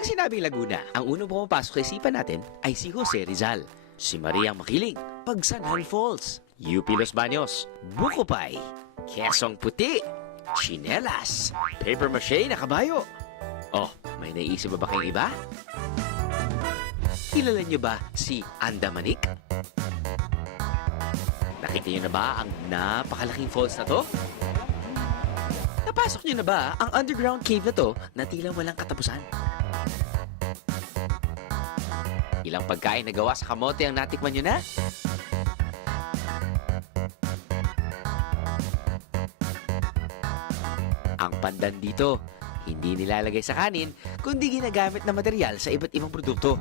Kapag sinabing Laguna, ang unang pumapasok sa isipan natin ay si Jose Rizal, si Mariang Makiling, Pagsanhan Falls, UP Los Baños, Bukopay, Quezong Puti, Chinelas, Paper Mache na kabayo. Oh, may naisip ba kayong iba? Kilala niyo ba si Andamanik? Nakita niyo na ba ang napakalaking falls na to? Napasok niyo na ba ang underground cave na to na tila walang katapusan? Ilang pagkain na gawa sa kamote ang natikman niyo na? Ang pandan dito, hindi nilalagay sa kanin, kundi ginagamit na material sa iba't ibang produkto.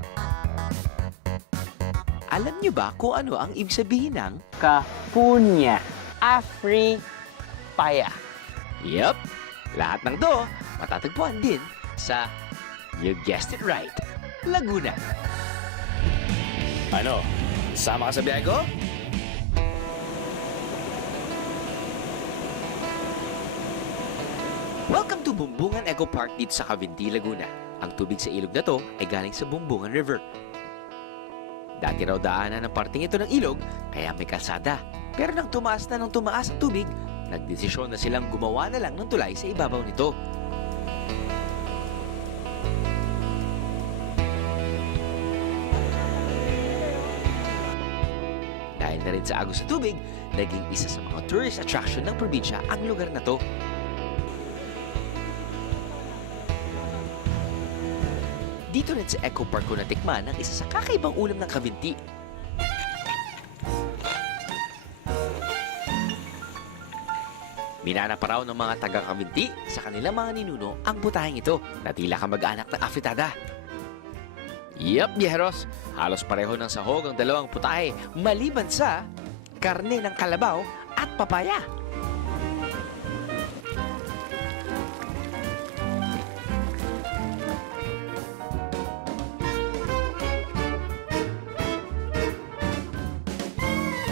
Alam niyo ba kung ano ang ibig sabihin ng Kapunya. Afri Paya. Yup, lahat ng to matatagpuan din sa, you guessed it right, Laguna. Ano, sama ka sa biyahe ko? Welcome to Bumbungan Eco Park dito sa Cavinti, Laguna. Ang tubig sa ilog na to ay galing sa Bumbungan River. Dati raw daanan ng parting ito ng ilog, kaya may kalsada. Pero nang tumaas na ng tumaas ang tubig, nagdesisyon na silang gumawa na lang ng tulay sa ibabaw nito. Dahil na rin sa agos sa tubig, naging isa sa mga tourist attraction ng probinsya ang lugar na to. Dito rin sa Eco Park ko natikman ang isa sa kakaibang ulam ng Cavinti. Minana pa raw ng mga taga-Cavinti sa kanilang mga ninuno ang butaheng ito na tila kamag-anak ng afritada. Yup, biyeros, halos pareho ng sahog ang dalawang putahe maliban sa karne ng kalabaw at papaya.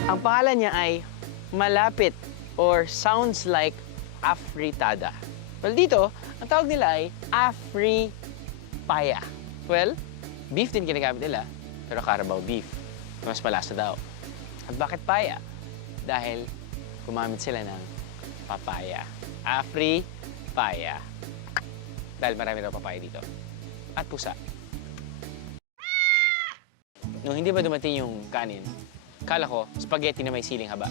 Ang pangalan niya ay malapit or sounds like afritada. Well, dito, ang tawag nila ay Afri Paya. Well, beef din ginagamit nila, pero Carabao beef. Mas malasa daw. At bakit paya? Dahil gumamit sila ng papaya. Afri Paya. Dahil marami daw papaya dito. At pusa. Nung hindi ba dumating yung kanin, kala ko, spaghetti na may siling haba.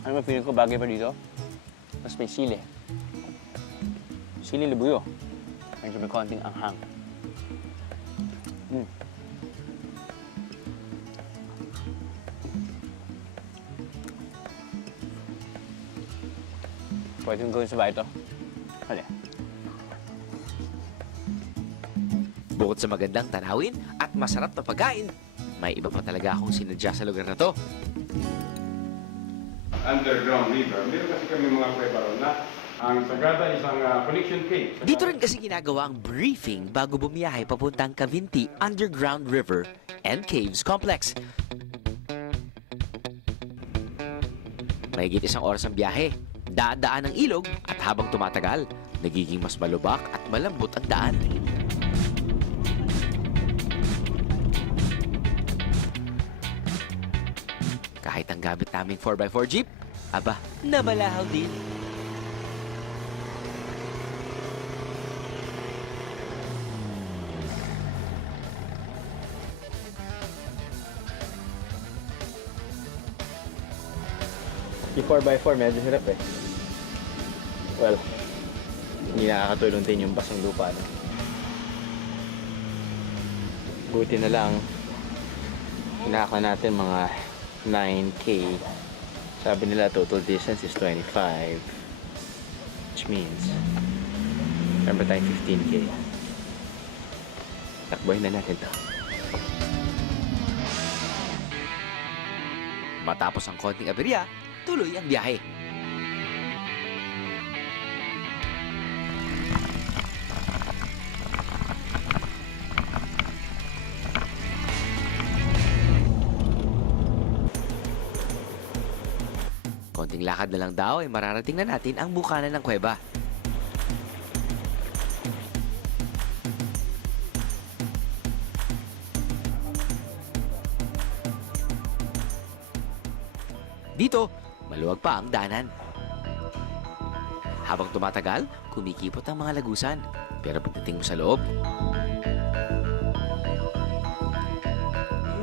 Ano ba feeling ko bagay pa dito? Mas may sili. Sili libuyo. Medyo may konting anghang. Pwede kong gawin sa bahay ito. Hali. Bukod sa magandang tanawin at masarap na pagkain, may iba pa talaga akong sinadya sa lugar na to. Underground river. Meron kasi kami mga kuweba ron na ang Sagada isang connection cave. Dito rin kasi ginagawa ang briefing bago bumiyahe papuntang Cavinti Underground River and Caves Complex. Mahigit isang oras ang biyahe, dadaan ng ilog at habang tumatagal, nagiging mas malubak at malambot ang daan. Kahit ang gamit naming 4x4 jeep, aba, nabalahaw din. Yung 4x4 medyo hirap eh. Well, hindi nakakatulong din yung basong lupa. No? Buti na lang, hinaka natin mga 9K. Sabi nila total distance is 25. Which means, meron ba tayong 15K? Takbohin na natin to. Matapos ang konting aberya, tuloy ang biyahe. Konting lakad na lang daw ay mararating na natin ang bukana ng kuweba. Dito, maluwag pa ang daanan. Habang tumatagal, kumikipot ang mga lagusan. Pero pagdating mo sa loob,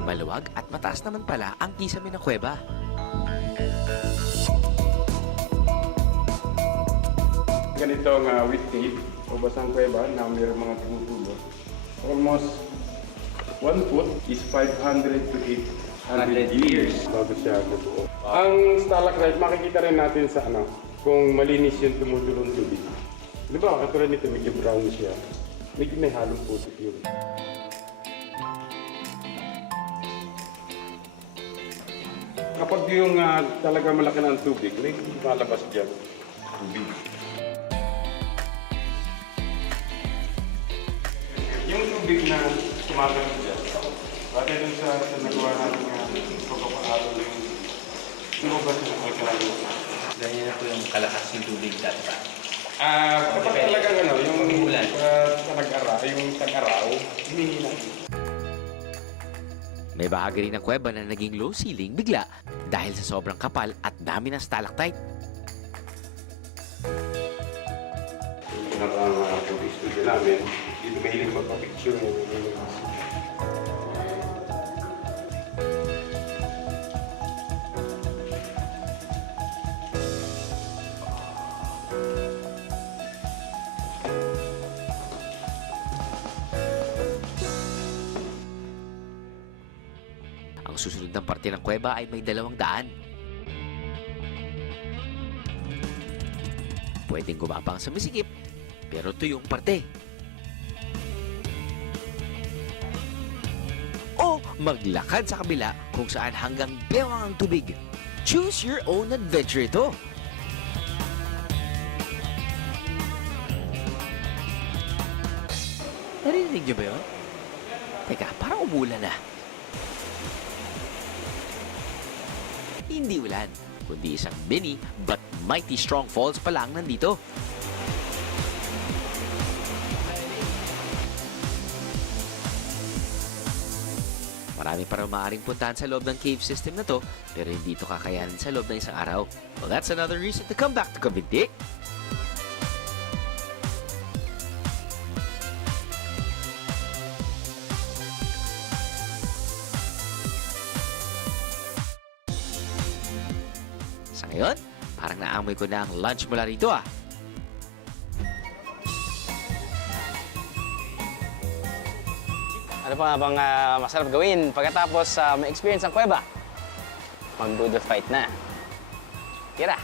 maluwag at mataas naman pala ang kisame ng kuweba. Ganito ang with cave o basang kuweba na mayroong mga tumutulo. Almost 1 foot is 500 to 800 years bago siya bubuo. Ang stalactite, makikita rin natin sa kung malinis yung tumutulong tubig. Di ba, katulad nito, medyo brown siya. Medyo may halong putik yun. Kapag yung talaga malaki na ang tubig, may lumalabas dyan. Tubig. Yung tubig na tumatanong dyan, pati dun sa nagawa natin pagpapaalo yung lumabas na pagkaralo. Ganyan na po yung kalakas ng tubig dati pa. Kapag talaga yung tag-araw, humihina. May bahagi rin ng kuweba na naging low ceiling bigla dahil sa sobrang kapal at dami ng stalactite. Yung pinaka-studio namin, dito mahilig magpa-picture. Ang susunod ng parte ng kuweba ay may 2 daan. Pwedeng gumapang sa masikip, pero tuyong parte. O maglakad sa kabila kung saan hanggang bewang ang tubig. Choose your own adventure ito. Narinig niyo ba yun? Teka, parang umulan na. Hindi ulan, kundi isang mini but mighty strong falls pa lang nandito. Marami pa rin maaaring puntahan sa loob ng cave system na to, pero hindi ito kakayanin sa loob ng isang araw. Well, that's another reason to come back to Cavite. Sa ngayon, parang naamoy ko na ang lunch mula rito ah. Ano pa nga bang masarap gawin pagkatapos ma-experience ang kuweba? Mag-doodle fight na. Tira!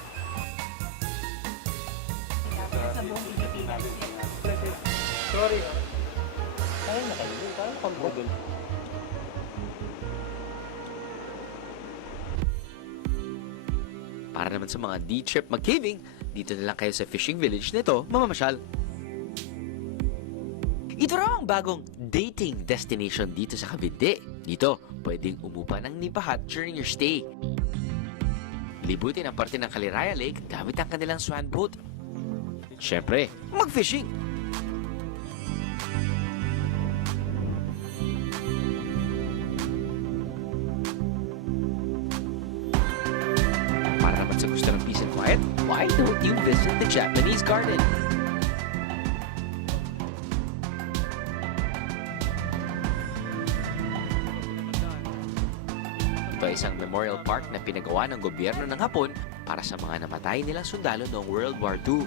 Sorry. Kaya na kayo. Parang pag-budol. Para naman sa mga D-trip mag-caving, dito na lang kayo sa fishing village nito mamamasyal. Ito raw ang bagong dating destination dito sa Cavite. Dito, pwedeng umupa ng nipahat during your stay. Libutin ang parte ng Caliraya Lake gamit ang kanilang swan boat. Siyempre, mag-fishing! Para naman sa gusto ng peace and quiet, why don't you visit the Japanese Garden? Ito ay isang memorial park na pinagawa ng gobyerno ng Hapon para sa mga namatay nilang sundalo noong World War II.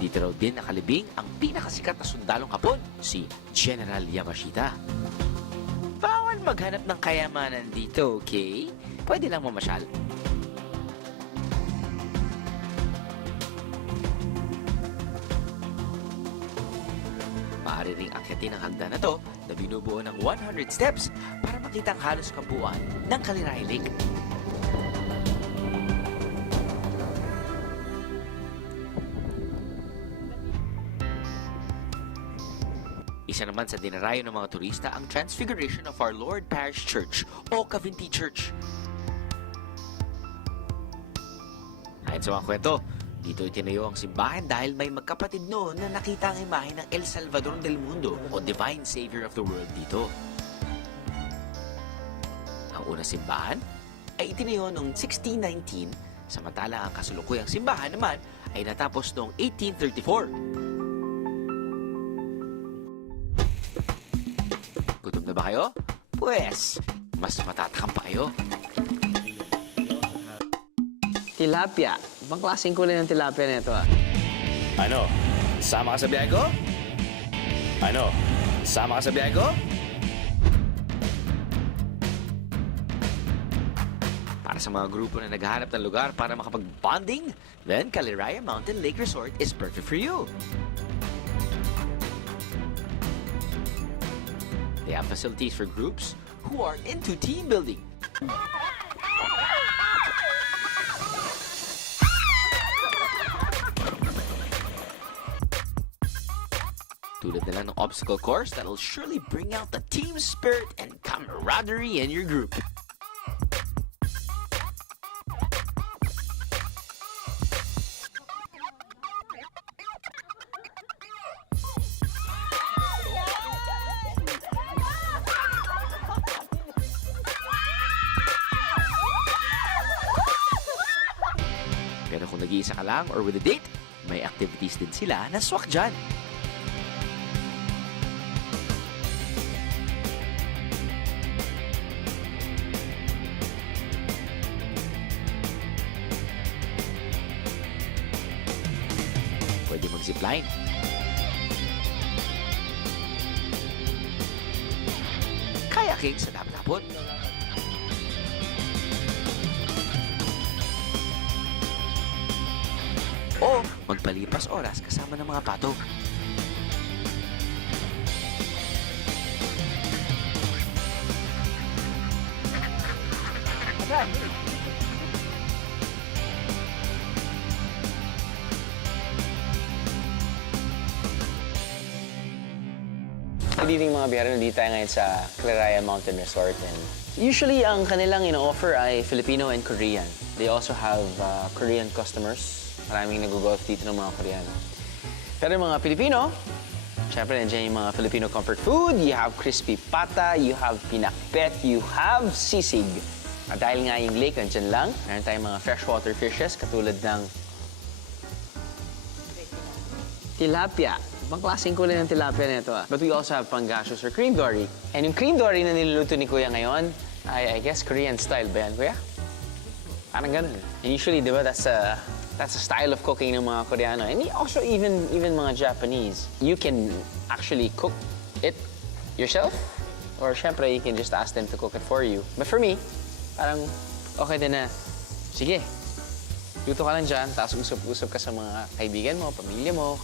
Dito raw din nakalibing ang pinakasikat na sundalong Hapon, si General Yamashita. Bawal maghanap ng kayamanan dito, okay? Pwede lang mamasyal. Maaari ring akyatin ang hagdan na to na binubuo ng 100 steps para makita ang halos kabuuan ng Caliraya Lake. Isa naman sa dinarayo ng mga turista ang Transfiguration of Our Lord Parish Church o Cavinti Church. Ayon sa mga kwento, dito itinayo ang simbahan dahil may magkapatid noon na nakita ang imahe ng El Salvador del Mundo o Divine Savior of the World dito. Ang unang simbahan ay itinayo noong 1619, samantala ang kasulukuyang simbahan naman ay natapos noong 1834. Gutom na ba kayo? Pues, mas matatakam pa kayo. Tilapia. Ibang klaseng kulay ng tilapia na ito, ah. Ano? Sama ka sa biyahe ko? Ano? Sama ka sa biyahe ko? Para sa mga grupo na naghahanap ng lugar para makapag-bonding, then Caliraya Mountain Lake Resort is perfect for you. They have facilities for groups who are into team building. Tulad na lang ng obstacle course that'll surely bring out the team spirit and camaraderie in your group. Pero kung nag-iisa ka lang or with a date, may activities din sila na swak dyan. Pwede mag-zipline. Kayaking sa lapot-lapot. O magpalipas oras kasama ng mga pato. Good evening mga biyahero, nandito tayo ngayon sa Caliraya Mountain Resort. And usually, ang kanilang ino-offer ay Filipino and Korean. They also have Korean customers. Maraming nag-golf dito ng mga Koreano. Pero yung mga Filipino, syempre nandiyan yung mga Filipino comfort food. You have crispy pata, you have pinakbet, you have sisig. At dahil nga yung lake nandiyan lang, meron tayong mga freshwater fishes katulad ng tilapia. Ibang klaseng kulay ng tilapia na ito, ah. But we also have pangasius or cream dory. And yung cream dory na niluluto ni Kuya ngayon ay, I guess, Korean style ba yan, Kuya? Parang ganun. And usually, di ba, that's a style of cooking ng mga Koreano. And also, even mga Japanese. You can actually cook it yourself. Or, syempre, you can just ask them to cook it for you. But for me, parang okay din na, sige, luto ka lang dyan, tapos usap-usap ka sa mga kaibigan mo, pamilya mo.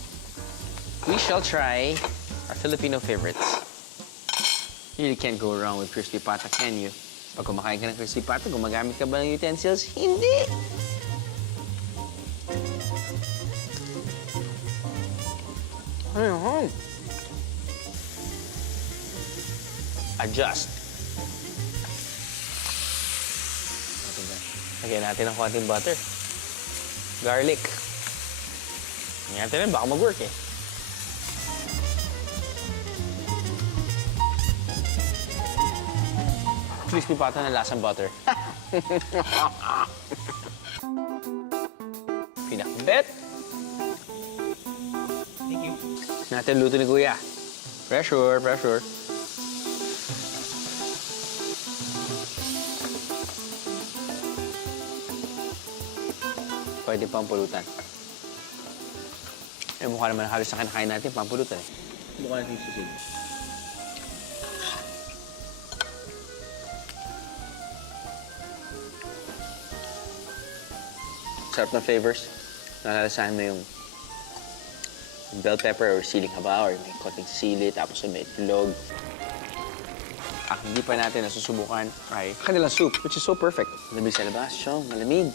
We shall try our Filipino favorites. You really can't go wrong with crispy pata, can you? Pag kumakain ka ng crispy pata, gumagamit ka ba ng utensils? Hindi! Adjust. Lagyan natin ng konting butter. Garlic. Lagyan natin rin, baka mag-work eh. Crispy pata na lasang butter. Pinakbet. Thank you. Natin luto ni Kuya. Pressure, pressure. Pwede pang pulutan. Eh, mukha naman halos na kinakain natin, pampulutan eh. Mukha natin sisig. Sarap ng flavors. Nalalasahan mo yung bell pepper or siling haba or may konting sili, tapos may itlog. Ang hindi pa natin nasusubukan ay kanilang soup, which is so perfect. Malamig sa labas, Chong. Malamig.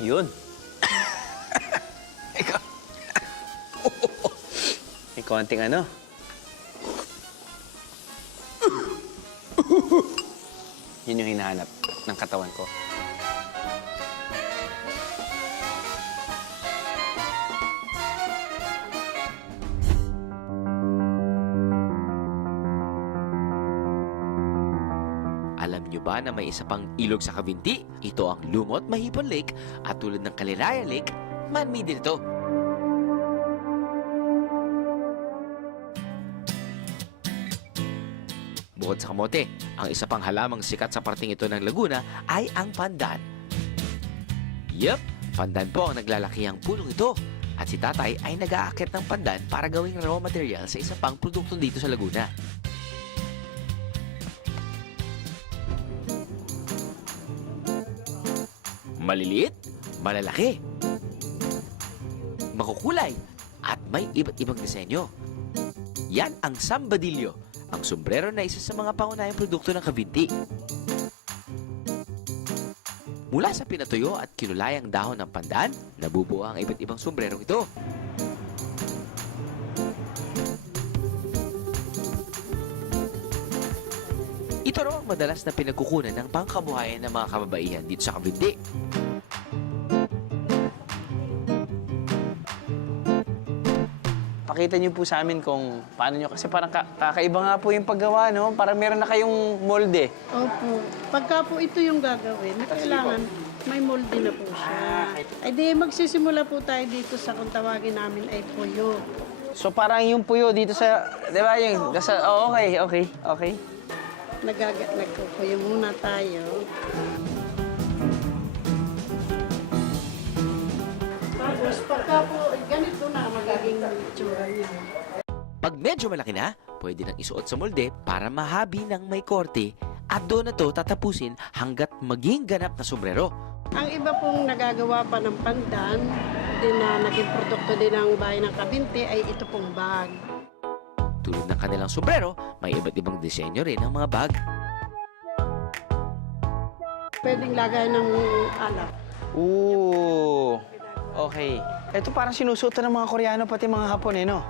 Yun. Ikaw. konting ano. Yun yung hinahanap ng katawan ko. Alam nyo ba na may isa pang ilog sa Cavinti? Ito ang Lumot Mahipon Lake at tulad ng Kaliraya Lake, man-made din ito. Bukod sa kamote, ang isa pang halamang sikat sa parting ito ng Laguna ay ang pandan. Yup, pandan po ang naglalakihang pulong ito. At si tatay ay nag-aakit ng pandan para gawing raw material sa isa pang produkto dito sa Laguna. Maliliit, malalaki, makukulay, at may iba't ibang disenyo. Yan ang sambadilyo, ang sombrero na isa sa mga pangunahing produkto ng Cavinti. Mula sa pinatuyo at kinulayang dahon ng pandan, nabubuo ang iba't ibang sombrerong ito. Ito raw ang madalas na pinagkukunan ng pangkabuhayan ng mga kababaihan dito sa Cavinti. Pakita niyo po sa amin kung paano niyo, kasi parang kakaiba nga po yung paggawa, no? Parang meron na kayong molde. Opo. Pagka po ito yung gagawin, kailangan may molde na po siya. Ay di, magsisimula po tayo dito sa kung tawagin namin ay puyo. So parang yung puyo dito sa, di ba yung, oh, okay. Nagpupuyo muna tayo. Tapos pagka po, ganito na magiging itsura niya. Pag medyo malaki na, pwede nang isuot sa molde para mahabi ng may korte at doon na to tatapusin hanggat maging ganap na sombrero. Ang iba pong nagagawa pa ng pandan, din na naging produkto din ng bahay ng Cavinti, ay ito pong bag. Tulad ng kanilang sombrero, may iba't ibang disenyo rin ang mga bag. Pwedeng lagay ng alak. Ooh, okay. Ito parang sinusuot ng mga Koreano pati mga Hapon, eh, no?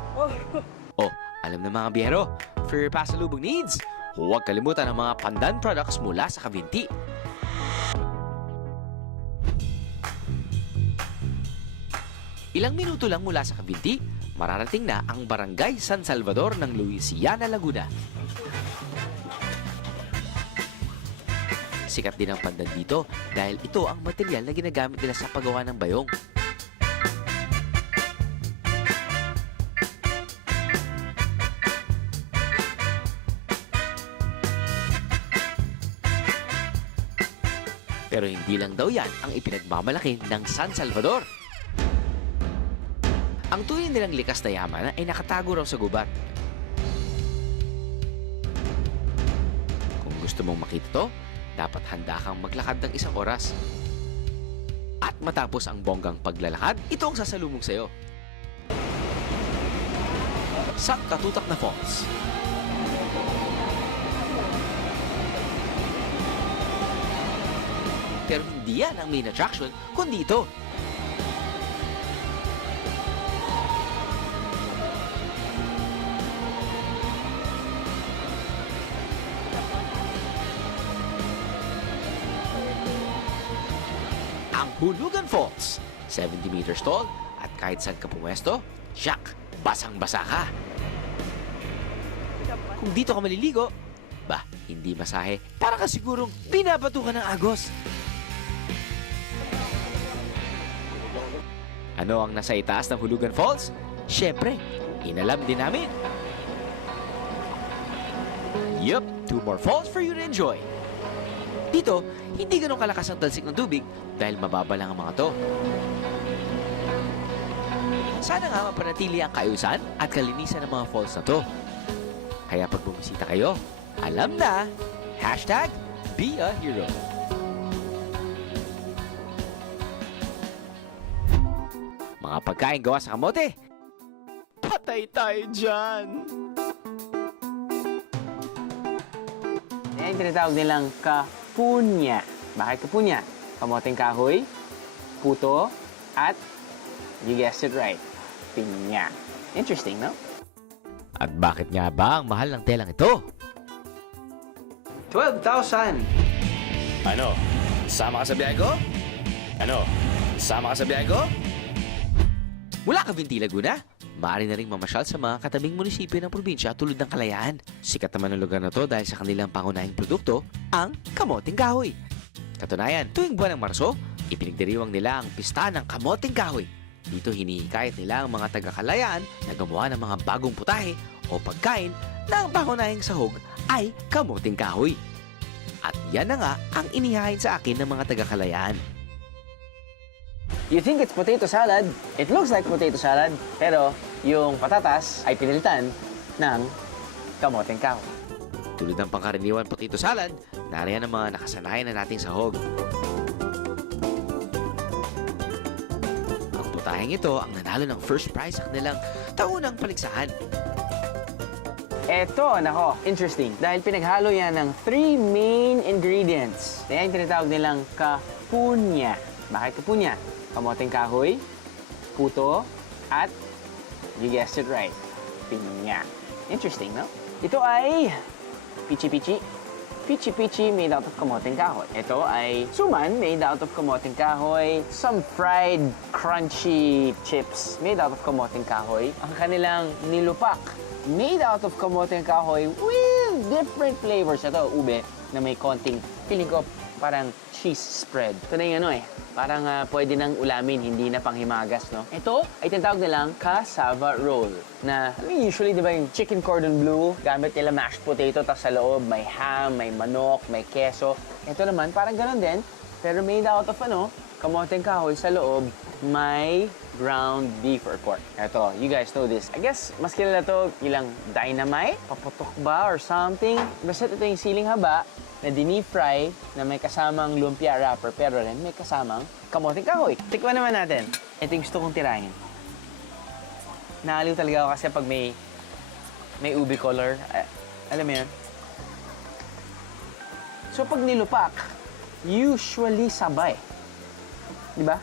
Oh, alam na mga biyero, for your pasalubong needs, huwag kalimutan ang mga pandan products mula sa Cavinti. Ilang minuto lang mula sa Cavinti, mararating na ang Barangay San Salvador ng Louisiana, Laguna. Sikat din ang pandan dito dahil ito ang material na ginagamit nila sa paggawa ng bayong. Pero hindi lang daw yan ang ipinagmamalaki ng San Salvador. Ang tunay nilang likas na yaman ay nakatago raw sa gubat. Kung gusto mong makita to, dapat handa kang maglakad ng 1 oras. At matapos ang bonggang paglalakad, ito ang sasalubong sa'yo. Sa Katutak na Falls. Pero hindi yan ang main attraction, kundi ito. Ang Hulugan Falls, 70 meters tall at kahit saan ka pumwesto, siyak, basang-basa ka. Kung dito ka maliligo, hindi masahe, para ka sigurong binabato ka ng agos. Ano ang nasa itaas ng Hulugan Falls? Siyempre, inalam din namin. Yup, 2 more falls for you to enjoy. Dito, hindi ganun kalakas ang talsik ng tubig dahil mababa lang ang mga to. Sana nga mapanatili ang kaayusan at kalinisan ng mga falls na to. Kaya pag bumisita kayo, alam na, #BeAHero. Mga pagkain gawa sa kamote, patay tayo dyan! Yan yung tinatawag nilang kapunya. Bakit kapunya? Kamoteng kahoy, puto, at, you guessed it right, pinya. Interesting, no? At bakit nga ba ang mahal ng telang ito? 12,000! Ano? Sama ka sa biyahe ko? Ano? Sama ka sa biyahe ko? Mula Cavinti, Laguna, maaari na rin mamasyal sa mga katabing munisipyo ng probinsya tulad ng Kalayaan. Sikat naman ang lugar na to dahil sa kanilang pangunahing produkto, ang kamoting kahoy. Katunayan, tuwing buwan ng Marso, ipinagdiriwang nila ang pista ng kamoting kahoy. Dito hinihikayat nila ang mga taga-Kalayaan na gumawa ng mga bagong putahe o pagkain na ang pangunahing sahog ay kamoting kahoy. At yan na nga ang inihain sa akin ng mga taga-Kalayaan. You think it's potato salad? It looks like potato salad, pero yung patatas ay pinilitan ng kamoting kahoy. Tulad ng pangkaraniwan potato salad, nariyan ang mga nakasanayan na nating sahog. Ang putaheng ito ang nanalo ng first prize sa kanilang taunang paligsahan. Eto, nako, interesting. Dahil pinaghalo yan ng 3 main ingredients. Kaya yung tinatawag nilang kapunya. Bakit kapunya? Kamoting kahoy, puto, at, you guessed it right, pinya. Interesting, no? Ito ay pichi-pichi. Pichi-pichi made out of kamoting kahoy. Ito ay suman made out of kamoting kahoy. Some fried, crunchy chips made out of kamoting kahoy. Ang kanilang nilupak made out of kamoting kahoy with different flavors. Ito, ube, na may konting, feeling ko, parang cheese spread. Ito na yung ano parang pwede nang ulamin, hindi na panghimagas, no? Ito ay tinatawag nilang cassava roll. Na, usually, di ba yung chicken cordon bleu, gamit nila mashed potato, tapos sa loob may ham, may manok, may keso. Ito naman, parang ganun din, pero made out of kamoting kahoy, sa loob, may ground beef or pork. Ito, you guys know this. I guess, mas kilala to ilang dynamite, paputok ba or something. Basta ito yung siling haba na dinip-fry na may kasamang lumpia wrapper pero rin may kasamang kamoting kahoy. Tikman naman natin. Ito yung gusto kong tirahin. Naaliw talaga ako kasi pag may ubi color. Alam mo yun? So pag nilupak, usually sabay. Di ba?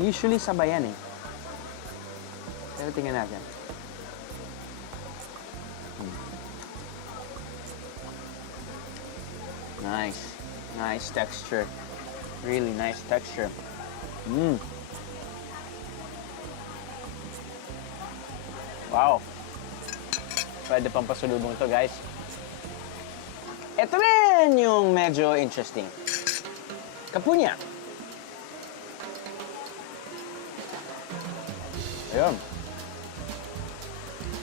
Usually sabay yan Pero tingnan natin. Nice. Nice texture. Really nice texture. Wow. Pwede pang pasulubong to, guys. Ito rin yung medyo interesting. Kapunya. Ayun.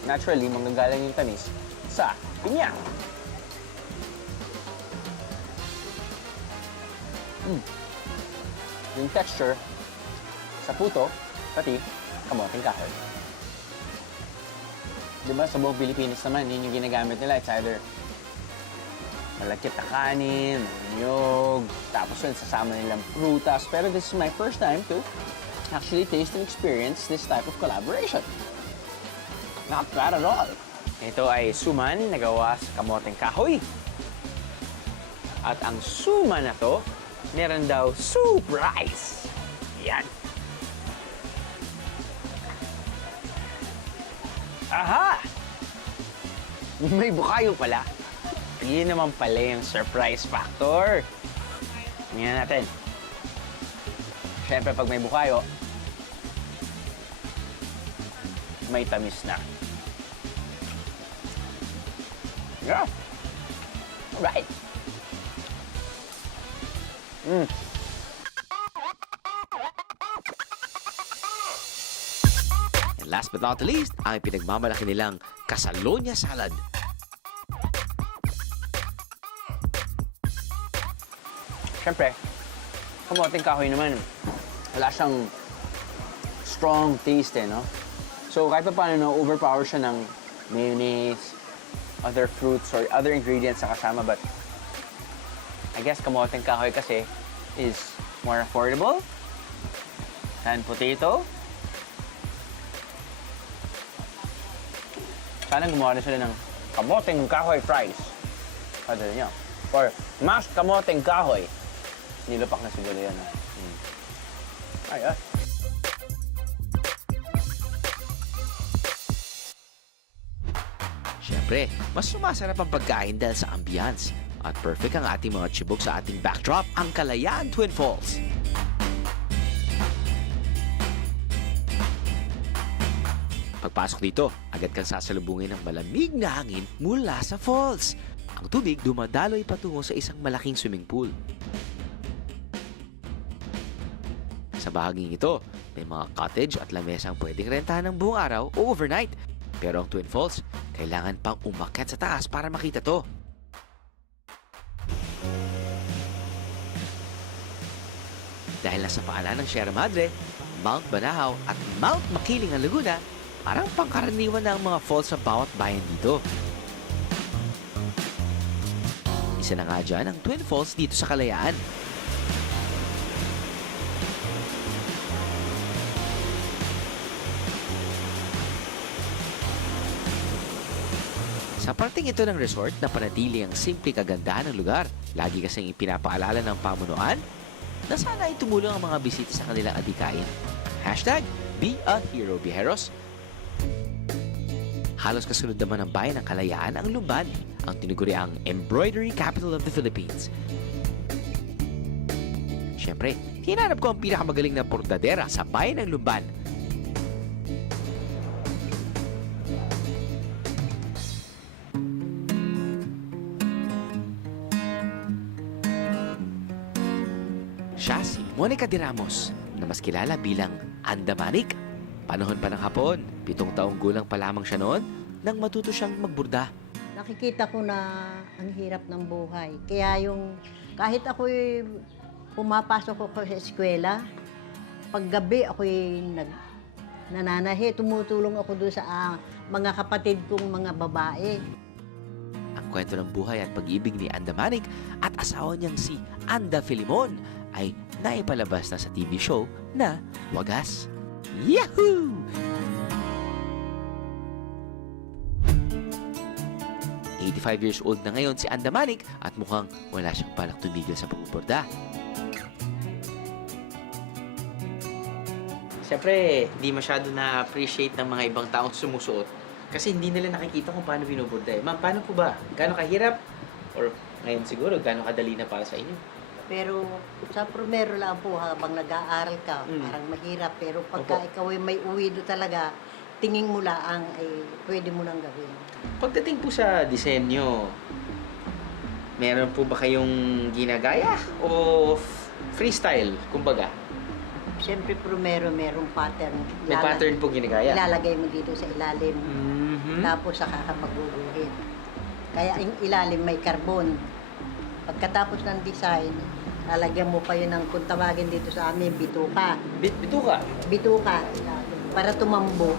Naturally, manggagaling yung tamis sa pinya. Yung texture sa puto, pati kamoting kahoy. Diba sa buong Pilipinas naman, yun yung ginagamit nila. It's either malagkit na kanin, niyog, tapos yun sasama nilang prutas. Pero this is my first time to actually taste and experience this type of collaboration. Not bad at all. Ito ay suman na gawa sa kamoting kahoy. At ang suman na to, meron daw surprise. Yan. Aha! May bukayo pala. Yun naman pala yung surprise factor. Tingnan natin. Siyempre, pag may bukayo, may tamis na. Yeah. Alright. And last but not least, ang pinagmamalaki nilang Casalonia salad. Siyempre, kamoting kahoy naman, wala siyang strong taste no? So kahit pa paano overpower siya ng mayonnaise, other fruits or other ingredients na kasama, but I guess kamoting kahoy kasi is more affordable than potato. Sana gumawa rin sila ng kamoting kahoy fries. Ano niyo? Or mashed kamoting kahoy. Nilupak na siguro yan. Ay. Siyempre, mas sumasarap ang pagkain dahil sa ambience. At perfect ang ating mga chibok sa ating backdrop, ang Kalayaan Twin Falls. Pagpasok dito, agad kang sasalubungin ng malamig na hangin mula sa falls. Ang tubig dumadaloy patungo sa isang malaking swimming pool. Sa bahaging ito, may mga cottage at lamesang pwedeng rentahan ng buong araw o overnight. Pero ang Twin Falls, kailangan pang umakyat sa taas para makita to. Dahil nasa paanan ng Sierra Madre, Mount Banahaw at Mount Makiling ang Laguna, parang pangkaraniwan na ang mga falls sa bawat bayan dito. Isa na nga dyan ang Twin Falls dito sa Kalayaan. Sa parting ito ng resort na panatili ang simple kagandahan ng lugar, lagi kasing ipinapaalala ng pamunuan na sana ay tumulong ang mga bisita sa kanilang adikain. #BeAHero Viajeros. Halos kasunod naman ng bayan ng Kalayaan ang Lumban, ang tinuguriang embroidery capital of the Philippines. Siyempre, hinanap ko ang pinakamagaling na bordadera sa bayan ng Lumban. Siya si Monica de Ramos, na mas kilala bilang Andamanik. Panahon pa ng hapon, 7 taong gulang pa lamang siya noon nang matuto siyang magburda. Nakikita ko na ang hirap ng buhay. Kaya yung kahit ako'y pumapasok ako sa eskwela, paggabi ako'y nananahi, tumutulong ako doon sa mga kapatid kong mga babae. Ang kwento ng buhay at pag-ibig ni Andamanik at asawa niyang si Anda Filimon ay naipalabas na sa TV show na Wagas. Yahoo! '85 years old na ngayon si Andamanik at mukhang wala siyang balak tumigil sa pagbuburda. Siyempre, hindi masyado na-appreciate ng mga ibang taong sumusuot kasi hindi nila nakikita kung paano binuburda eh. Ma'am, paano po ba? Gaano kahirap? Or ngayon siguro, gaano kadali na para sa inyo? Pero sa primero lang po habang nag-aaral ka, parang mahirap. Pero pagka ikaw ay may uwido talaga, tingin mo lang ay pwede mo nang gawin. Pagdating po sa disenyo, meron po ba kayong ginagaya o freestyle, kumbaga? Siyempre primero merong pattern. May pattern po ginagaya? Ilalagay mo dito sa ilalim. Mhm. Tapos saka ka magguguhit. Kaya ang ilalim may carbon. Pagkatapos ng design, lalagyan mo pa yun ng kung tawagin dito sa amin, bituka. Bituka? Bituka. Para tumambok.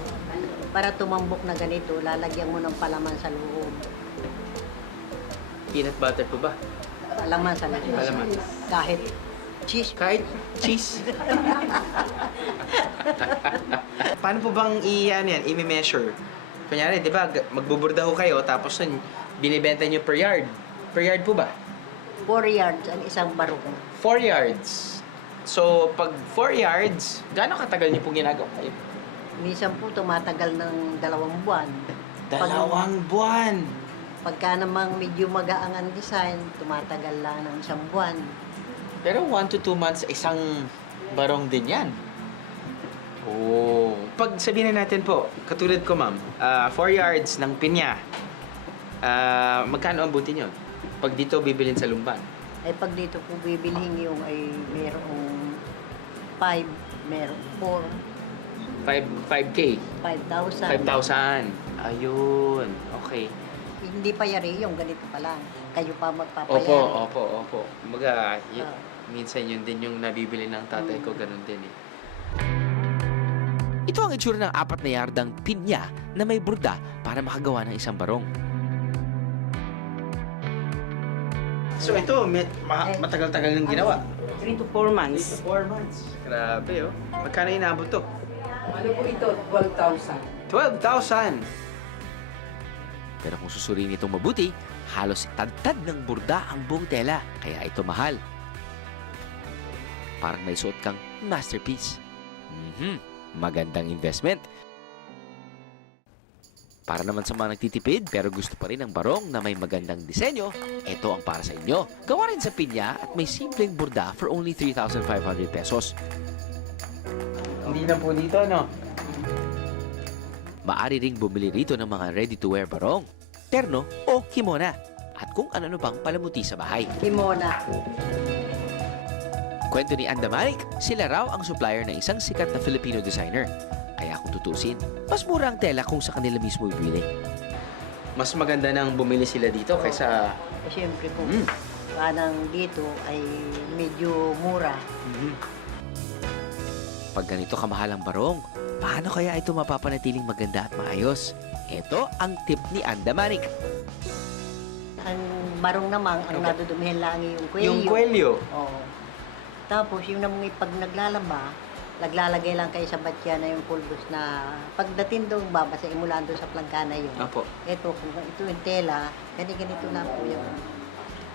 Para tumambok na ganito, lalagyan mo ng palaman sa loob. Peanut butter po ba? Palaman sa loob. Palaman. Kahit cheese. Kahit cheese. Paano po bang i-measure? Kunyari, di ba, magbuburda ho kayo, tapos nun, binibenta nyo per yard. Per yard po ba? 4 yards ang isang barong. 4 yards. So, pag 4 yards, gaano katagal nyo po ginagawa kayo? Minsan po tumatagal ng 2 buwan. 2 buwan. Pagka namang medyo magaang ang design, tumatagal lang ng 1 buwan. Pero 1 to 2 months, isang barong din yan. Oh. Pag sabihin na natin po, katulad ko ma'am, 4 yards ng pinya, magkano ang buti nyo? Pag dito bibilin sa Lumban? Ay pag dito po bibilhin yung ay merong 5, merong 5K? 4, 5,000. 5,000. Ayun. Okay. Hindi pa yari yung ganito pa lang. Kayo pa magpapayari. Opo. Kumbaga, minsan yun din yung nabibili ng tatay ko, ganun din eh. Ito ang itsura ng 4 na yardang pinya na may burda para makagawa ng isang barong. So ito, matagal-tagal nang ginawa. 3 to 4 months. 4 months. Grabe oh. Magkano inabot to? Ano po ito? 12,000. 12,000! Pero kung susuriin itong mabuti, halos tad-tad ng burda ang buong tela, kaya ito mahal. Parang may suot kang masterpiece. Magandang investment. Para naman sa mga nagtitipid pero gusto pa rin ng barong na may magandang disenyo, ito ang para sa inyo. Gawa rin sa pinya at may simpleng burda for only 3,500 pesos. Hindi na po dito, no? Maari ring bumili rito ng mga ready-to-wear barong, terno o kimona, at kung ano-ano pang palamuti sa bahay. Kimona. Kwento ni Andamanik, sila raw ang supplier ng isang sikat na Filipino designer. Kaya kung tutusin, mas mura ang tela kung sa kanila mismo ibili. Mas maganda nang bumili sila dito kaysa... Eh, siyempre po, parang dito ay medyo mura. Pag ganito kamahal ang barong, paano kaya ito mapapanatiling maganda at maayos? Ito ang tip ni Andamanik. Ang barong naman, ang nadudumihan lang yung kwelyo. Yung kwelyo. Oo. Tapos yung namang pag naglalaba, naglalagay lang kayo sa batya na yung pulbos na pagdating doon, babasa imulan doon sa plangkana yun. Opo. Ito, kung ito yung tela, ganito lang po yung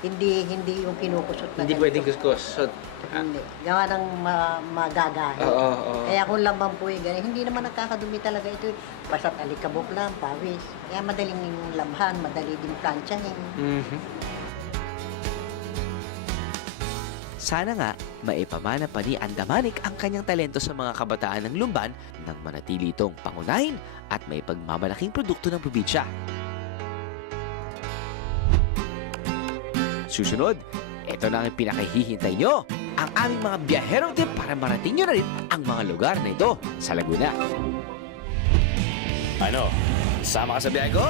hindi yung kinukusot na Hindi ganito. pwedeng kuskus. So, Hindi. Gawa ng magagahin. oo. Kaya kung laban po yung ganyan, hindi naman nakakadumi talaga ito. Basta't alikabok lang, pawis. Kaya madaling labhan, madali din planchahin. Sana nga, maipamana pa ni Andamanik ang kanyang talento sa mga kabataan ng Lumban nang manatili itong pangunahin at may pagmamalaking produkto ng probinsya. Susunod, ito na ang pinakahihintay nyo, ang aming mga biyaherong tip para marating nyo na rin ang mga lugar na ito sa Laguna. Ano? Sama ka sa biyahe ko?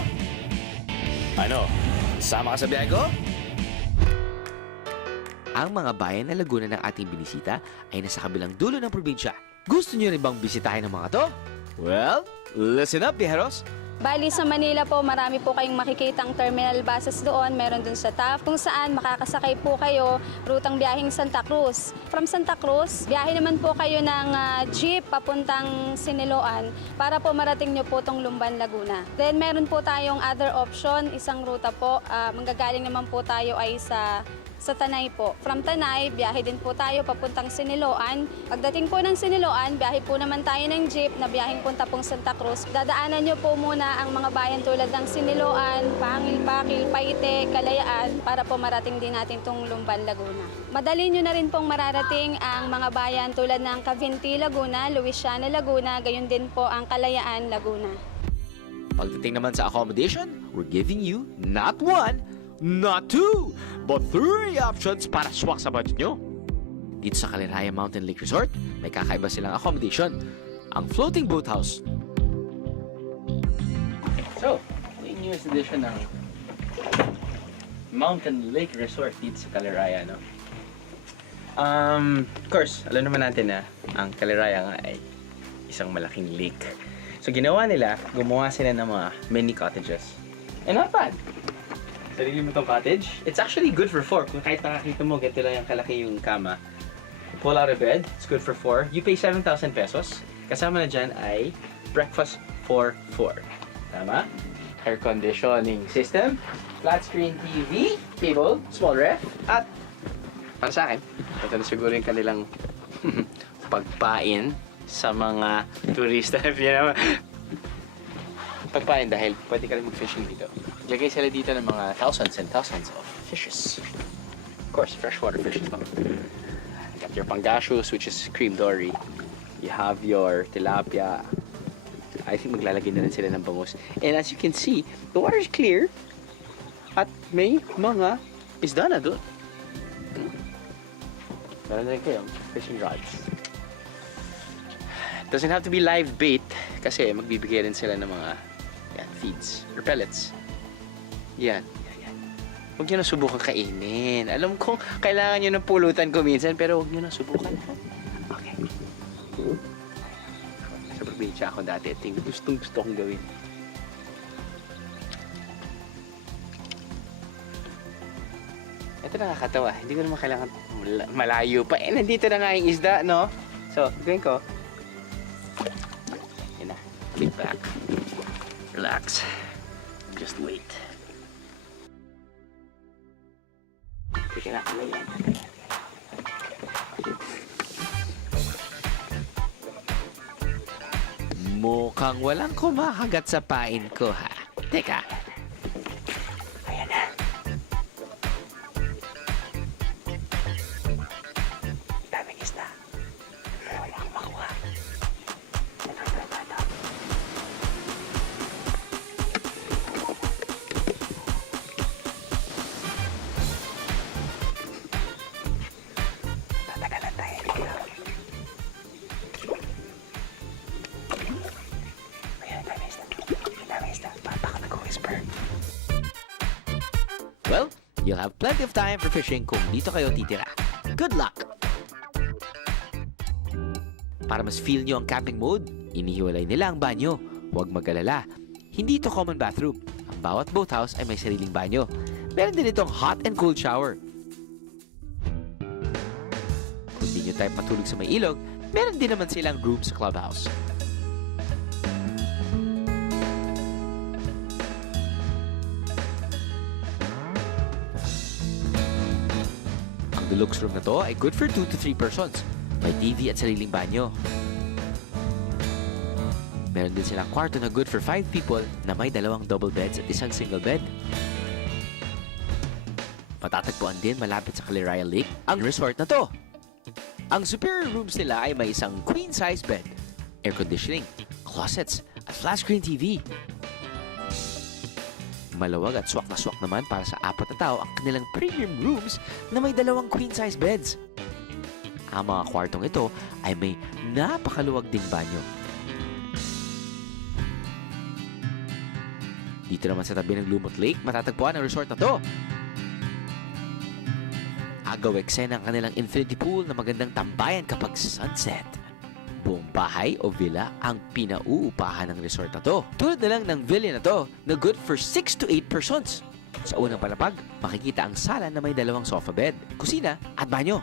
Ano? Sama ka sa biyahe ko? Ang mga bayan na Laguna ng ating binisita ay nasa kabilang dulo ng probinsya. Gusto nyo rin bang bisitahin ang mga to? Well, listen up, biyaheros! Bali sa Manila po, marami po kayong makikitang terminal buses doon. Meron dun sa TAF kung saan makakasakay po kayo rutang biyaheng Santa Cruz. From Santa Cruz, biyahe naman po kayo ng jeep papuntang Siniloan para po marating nyo po tong Lumban, Laguna. Then meron po tayong other option, isang ruta po. Manggagaling naman po tayo ay sa Tanay po. From Tanay, biyahe din po tayo papuntang Siniloan. Pagdating po ng Siniloan, biyahe po naman tayo ng jeep na biyaheng punta pong Santa Cruz. Dadaanan nyo po muna ang mga bayan tulad ng Siniloan, Pangil, Pakil, Paite, Kalayaan para po marating din natin tong Lumban, Laguna. Madali nyo na rin pong mararating ang mga bayan tulad ng Cavinti, Laguna, Luisiana, Laguna, gayon din po ang Kalayaan, Laguna. Pagdating naman sa accommodation, we're giving you not one, not two, but 3 options para swak sa budget nyo. Dito sa Caliraya Mountain Lake Resort, may kakaiba silang accommodation, ang floating boathouse. So, yung newest edition ng Mountain Lake Resort dito sa Caliraya, no? Of course, alam naman natin na ang Caliraya nga ay isang malaking lake. So, ginawa nila, gumawa sila ng mga mini cottages. And not bad. Sarili mo itong cottage. It's actually good for 4. Kung kahit nakakita mo, ganito lang yung kalaki yung kama. Pull out of bed, it's good for 4. You pay 7,000 pesos. Kasama na dyan ay breakfast for 4. Tama? Air conditioning system, flat screen TV, cable, small ref, at para sa akin, ito na siguro yung kanilang pagpain sa mga turista. Pagpain dahil pwede ka rin mag-fishing dito. Lagay sila dito ng mga thousands and thousands of fishes. Of course, freshwater fish ito. You got your pangasius, which is cream dory. You have your tilapia. I think maglalagay na rin sila ng bangus. And as you can see, the water is clear. At may mga isda na doon. Meron na rin kayong fishing rods. Doesn't have to be live bait kasi magbibigay rin sila ng mga feeds or pellets. Yan. Huwag nyo na subukan kainin. Alam kong kailangan nyo ng pulutan ko minsan, pero huwag nyo na subukan. Okay. Sa probinsya ako dati, ito yung gusto kong gawin. Ito nakakatawa. Hindi ko naman kailangan malayo pa. Eh, nandito na nga yung isda, no? So, gawin ko. Yan na. Sit back. Relax. Just wait. Teka na, ano yan? Mukhang walang kumakagat sa pain ko, ha? Teka. Ayan na. Daming isda. Pero wala akong makuha. Tatagalan tayo dito. Well, you'll have plenty of time for fishing kung dito kayo titira. Good luck! Para mas feel nyo ang camping mode, inihiwalay nila ang banyo. Huwag mag-alala. Hindi ito common bathroom. Ang bawat boathouse ay may sariling banyo. Meron din itong hot and cold shower. Kung di nyo type matulog sa may ilog, meron din naman silang room sa clubhouse. Ang deluxe room na to ay good for 2 to 3 persons. May TV at sariling banyo. Meron din silang kwarto na good for 5 people na may 2 double beds at 1 single bed. Matatagpuan din malapit sa Caliraya Lake ang resort na to. Ang superior rooms nila ay may isang queen-size bed, air conditioning, closets, at flat-screen TV. Malawag at swak na swak naman para sa 4 na tao ang kanilang premium rooms na may 2 queen-size beds. Ang mga kwartong ito ay may napakaluwag ding banyo. Dito naman sa tabi ng Lumot Lake, matatagpuan ang resort na to. Agaw eksena ang kanilang infinity pool na magandang tambayan kapag sunset. Buong bahay o villa ang pinauupahan ng resort na to. Tulad na lang ng villa na to na good for 6 to 8 persons. Sa unang palapag, makikita ang sala na may 2 sofa bed, kusina at banyo.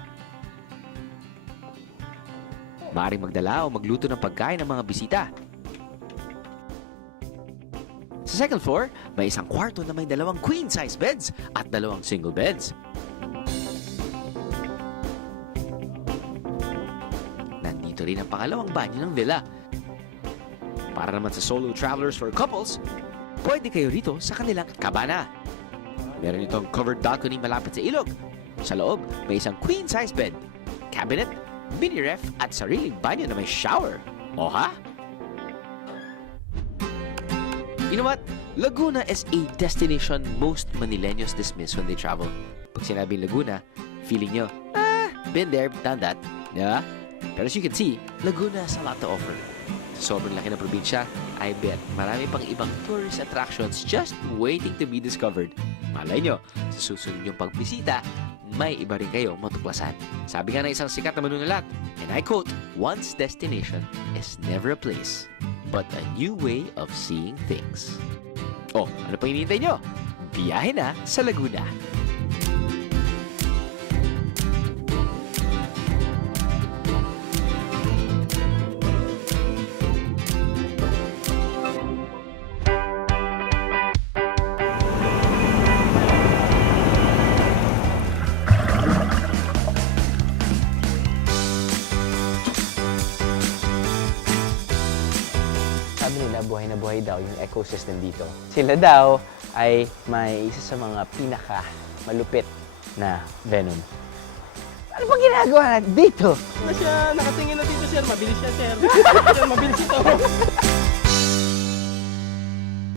Maaaring magdala o magluto ng pagkain ng mga bisita. Sa second floor, may isang kwarto na may 2 queen-size beds at 2 single beds. Nandito rin ang pangalawang banyo ng villa. Para naman sa solo travelers or couples, pwede kayo rito sa kanilang kabana. Meron itong covered balcony malapit sa ilog. Sa loob, may isang queen-size bed, cabinet, mini ref at sariling banyo na may shower. O ha? You know what? Laguna is a destination most Manileños dismiss when they travel. Pag sinabing Laguna, feeling nyo, been there, done that. Diba? Pero as you can see, Laguna has a lot to offer. Sa sobrang laki ng probinsya, I bet marami pang ibang tourist attractions just waiting to be discovered. Malay nyo, sa susunod yung pagbisita, may iba rin kayo matuklasan. Sabi nga ng isang sikat na manunulat, and I quote, "One's destination is never a place, but a new way of seeing things." Oh, ano pa hinihintay nyo? Biyahe na sa Laguna. Sabi nila, buhay na buhay daw yung ecosystem dito. Sila daw ay may isa sa mga pinaka malupit na venom. Ano bang ginagawa natin dito? Siya, nakatingin na dito, sir. Mabilis siya, sir. Sir, mabilis ito.